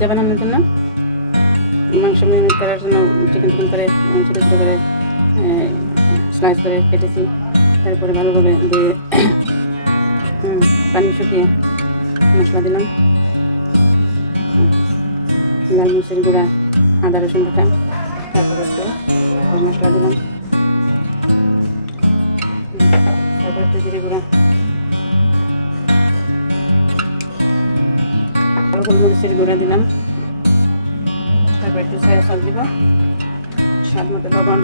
Pizza বানানোর জন্য মাংস মেরিনেট করার জন্য চিকেন করে ছোটো ছোটো করে স্লাইস করে কেটেছি। তারপরে ভালোভাবে দিয়ে পানি শুকিয়ে মশলা দিলাম, লাল মরিচের গুঁড়া, আদা রসুন বাটা, তারপরে একটু গরম মশলা দিলাম, তারপর একটু জিরে গুঁড়া, গোলমরিচের গুঁড়া দিলাম, তারপর একটু সয়া সস দিব, স্বাদ মতো লবণ,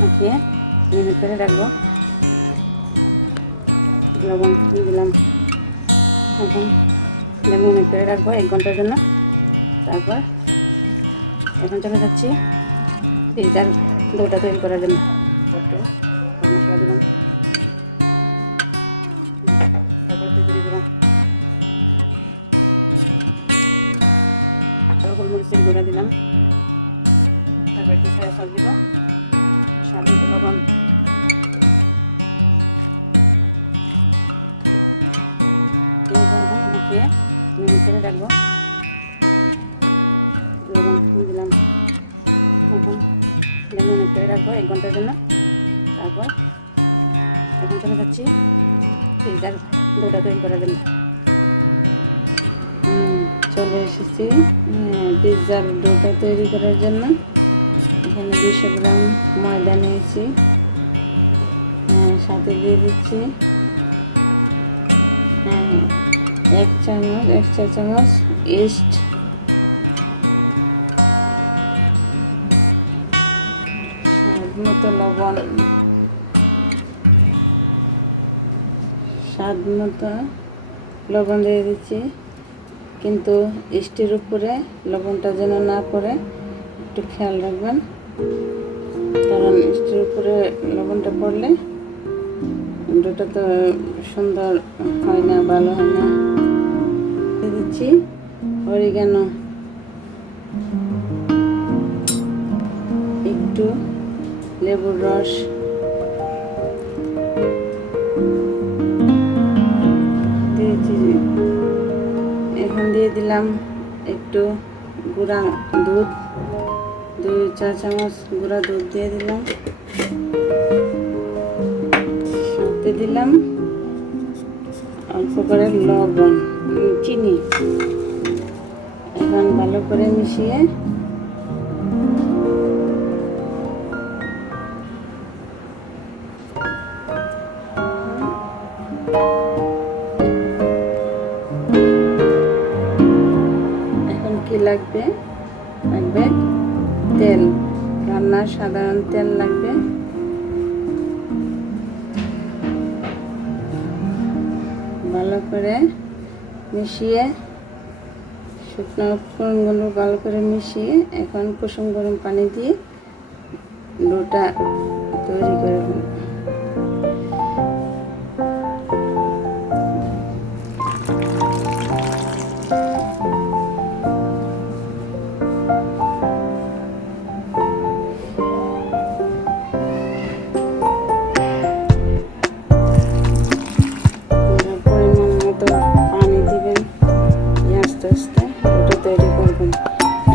মাখিয়ে মিনিট করে রাখবো। লবণ দিলাম, মিনিট করে রাখবো 1 ঘন্টার জন্য। তারপর এখন চলে যাচ্ছি পিৎজার ডোটা তৈরি করার জন্য। পিৎজার ডোটা তৈরি করার জন্য এখানে 200 গ্রাম ময়দা নিয়েছি, সাথে দিয়ে দিচ্ছি 1 চা চামচ ইস্ট, স্বাদ মতো লবণ দিয়ে দিচ্ছি, কিন্তু ইস্টের উপরে লবণটা যেন না পড়ে একটু খেয়াল রাখবেন, কারণ ইস্টের উপরে লবণটা পড়লে ডোটা তো সুন্দর হয় না, ভালো হয় না। দিয়ে দিচ্ছি অরিগানো, একটু লেবুর রস, দিয়ে দিলাম একটু গুঁড়া দুধ, 2 চা চামচ গুঁড়া দুধ দিয়ে দিলাম, সাথে দিলাম অল্প করে লবণ, চিনি। এখন ভালো করে মিশিয়ে লাগবে তেল, রান্নার সাধারণ তেল লাগবে। ভালো করে মিশিয়ে শুকনো উপকরণগুলো ভালো করে মিশিয়ে এখন কুসুম গরম পানি দিয়ে ডোটা তৈরি করে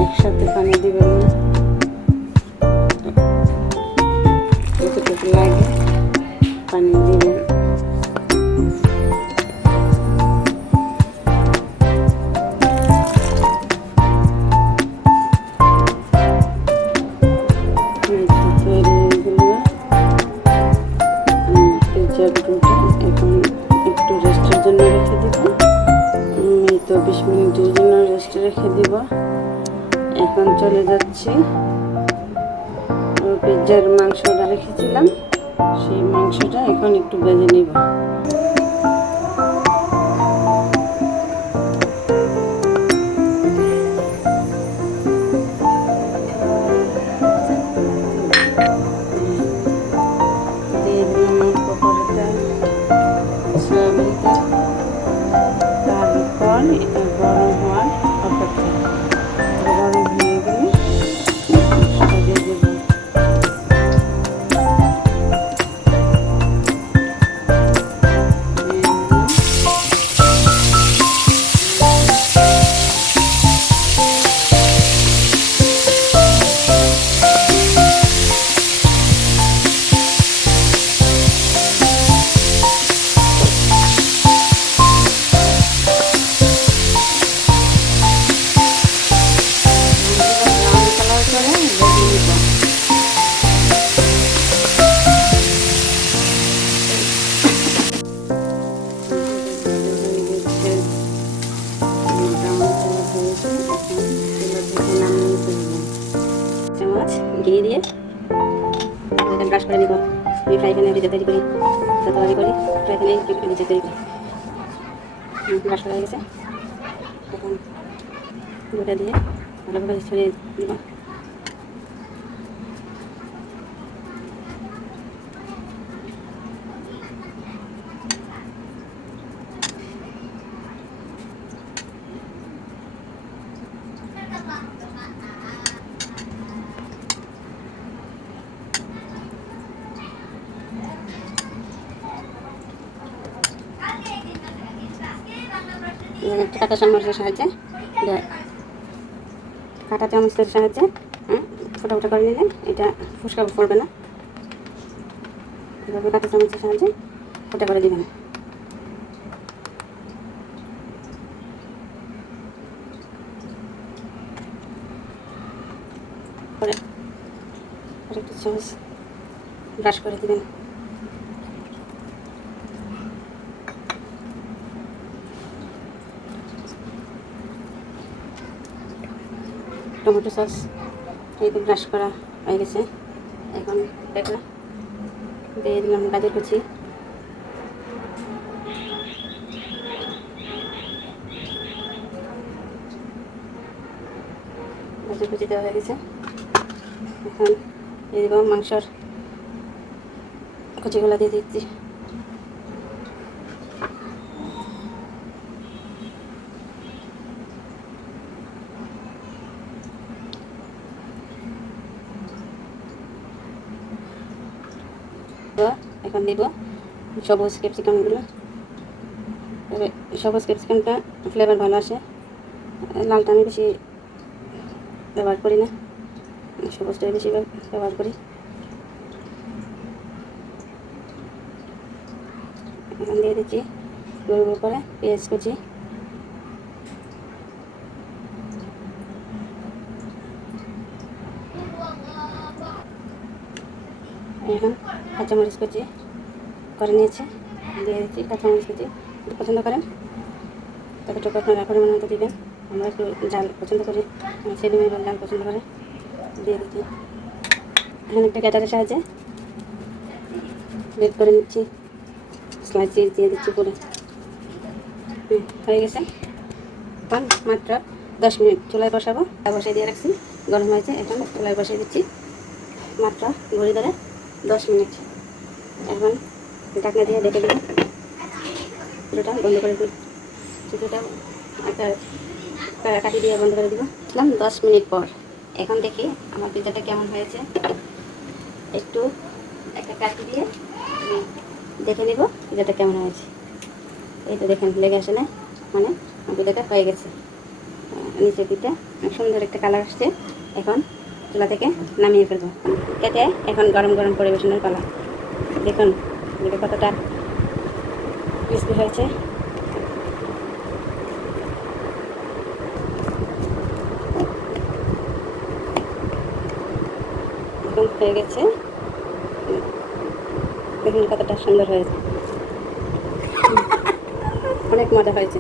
একসাথে পানি দিবেন না, যতটুকু লাগে পানি দিবেন। এখন একটু রেস্টের জন্য রেখে দিব, 20 মিনিটের জন্য রেস্টে রেখে দিব। এখন চলে যাচ্ছি পিৎজার মাংসটা রেখেছিলাম, সেই মাংসটা এখন একটু ভেজে নেব। ভালোভাবে করি ফ্রাই প্যানে ভেজে তৈরি করি। ব্রাশ করা হয়ে গেছে, এখন দুটা দিয়ে ভালোভাবে ছড়িয়ে দিব। একটা কাঁচা চামচের সাহায্যে কাঁটা চামচের সাহায্যে ফোটা ফোটা করে নিলে এটা ফুসকা পড়বে না। এভাবে কাঁটা চামচের সাহায্যে ফোটা করে দিবেন। পরে একটু সস ব্রাশ করে দিবেন। টমেটো সস এই তো ব্রাশ করা হয়ে গেছে। এখন দেখলাম দিয়ে দিলাম গাজর কুচি, গাজর কুচি দেওয়া হয়ে গেছে। এখন দিয়ে দেবো মাংসর কুচিগুলো দিয়ে দিচ্ছি। এখন দিব সবুজ ক্যাপসিকামগুলো। সবুজ ক্যাপসিকামটা ফ্লেভার ভালো আসে, লালটা আমি বেশি ব্যবহার করি না, সবুজটাই বেশি ব্যবহার করি। এখন দিয়ে দিচ্ছি গোল গোল করে পেঁয়াজ কুচি, এখন কাঁচামরিচ কুচি করে নিয়েছি, দিয়ে দিচ্ছি কাঁচামরিচ কুচি। পছন্দ করেন ততটুকু আপনারা পরিমাণ মতো দিবেন। আমরা একটু ডাল পছন্দ করি, ছেলে মেয়ে ডাল পছন্দ করে, দিয়ে দিচ্ছি। এখন একটা গ্যাটারের সাহায্যে বেক করে নিচ্ছি, স্লাইস চিজ দিয়ে দিচ্ছি পুরো। হয়ে গেছে। এখন মাত্র 10 মিনিট চুলায় বসাবো। বসাই দিয়ে রাখছি, গরম হয়েছে। এখন চুলায় বসিয়ে দিচ্ছি মাত্র ঘড়ি ধরে 10 মিনিট। এখন ঢাকনা দিয়ে ঢেকে দেবো, চুলাটা বন্ধ করে দিই। চুলাটা একটা কাটি দিয়ে বন্ধ করে দিব। 10 মিনিট পর এখন দেখি আমার পিৎজাটা কেমন হয়েছে। একটু একটা কাটি দিয়ে দেখে নেব পিৎজাটা কেমন হয়েছে। এই তো দেখেন লেগে আসে না, মানে পিৎজাটা হয়ে গেছে। নিচের দিকটা সুন্দর একটা কালার আসছে। এখন চুলা থেকে নামিয়ে ফেলবো কেটে। এখন গরম গরম পরিবেশনের পালা। দেখুন এটা কতটা ক্রিস্পি হয়েছে। এখন হয়ে গেছে, দেখুন কতটা সুন্দর হয়েছে, অনেক মজা হয়েছে।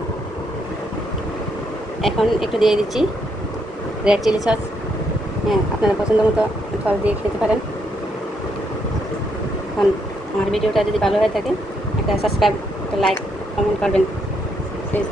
এখন একটু দিয়ে দিচ্ছি রেড চিলি সস। আপনারা পছন্দ মতো সস দিয়ে খেতে পারেন। এখন আমার ভিডিওটা যদি ভালো হয়ে থাকে একটা সাবস্ক্রাইব, একটা লাইক, কমেন্ট করবেন প্লিজ।